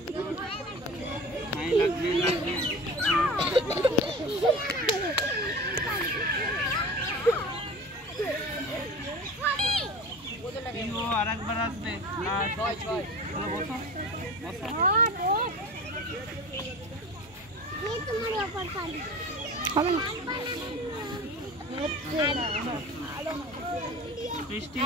नहीं लगने लगने वो आरक बरस में ना चलो बोलो ये तुम्हारे ऊपर पानी হবে না বৃষ্টি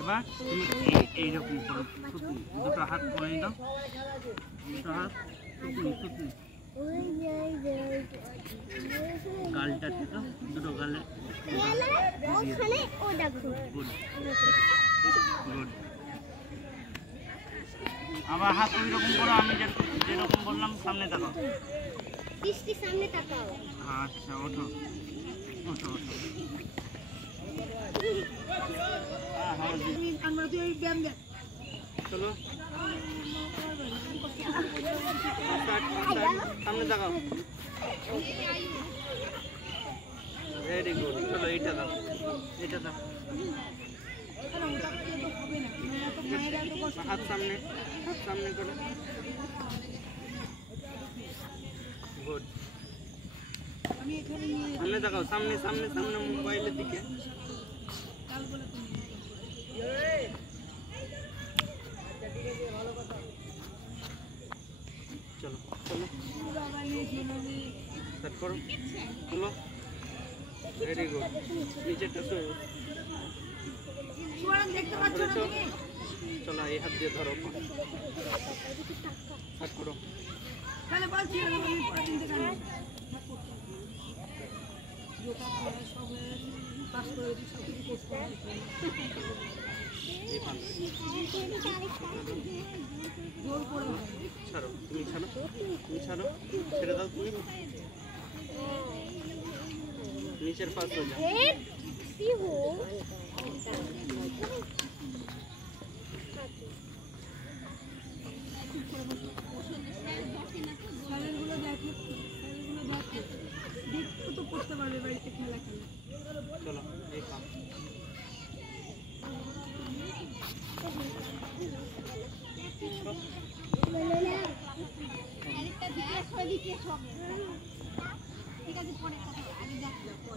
এবার তুমি এইরকম করো দুটো হাত করে দাও দুটো হাত থুতনি গালটা থেকে দুটো গালে ওখানে ও দেখো গুড আবার হাত ওই রকম করো আমি যেরকম বললাম সামনে তাকাও দৃষ্টি সামনে তাকাও আচ্ছা ওঠো ওঠো ওঠো আমরা তো এই ব্যায়াম দেখ চলো সামনে তাকাও ভেরি গুড চলো এইটা দাও হাত সামনে করো গুড সামনে তাকাও সামনে মোবাইলের দিকে চলো সেট করো চলো ভেরি গুড নিচেটা দেখতে পাচ্ছ না তুমি চলো এই হাত দিয়ে ধরো সেট করো তাহলে বলছি আমি পরে দিন থেকে যোগা করা সব পাস করে দিই সব কিছু কোর্স করা জোর করে ছাড়ো ছাড়ো ছেড়ে দাও তুমি নিচের পাশ হয়ে যাও স্যারেরগুলো দেখো দেখতে তো করতে পারবে বাড়িতে খেলা চলো এই কাম ঠিক আছে পরে কথা আগে দেখো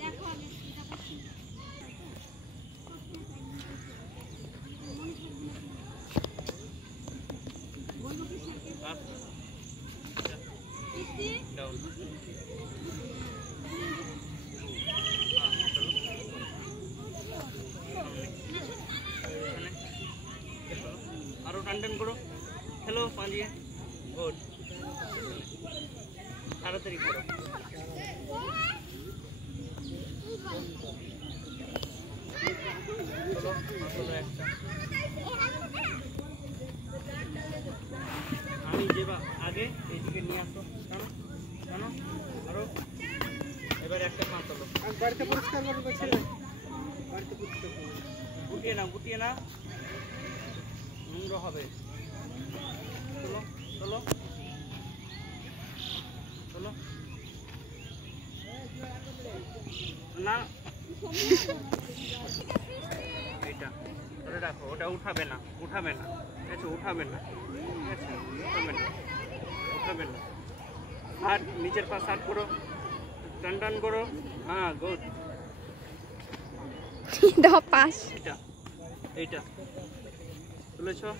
দেখো আমি এটা করছি বলবো কি ডাউন আরো টান করো হ্যালো পাঁজিয়ে গুড তাড়াতাড়ি করো চলো একটা আমি যেবা আগে এইদিকে নিয়ে আসো কেন আরো এবার একটা পা তোলো বাড়িতে পরিষ্কার করবে ছেলে বাড়িতে পরিষ্কার করবে গুটিয়ে না নোংরা হবে চলো না এইটা ধরে রাখো ওটা উঠাবে না ঠিক আছে উঠাবে না হাত নিচের পাশ হাত করো টান করো হ্যাঁ গুড দাও পাস এইটা তুলেছো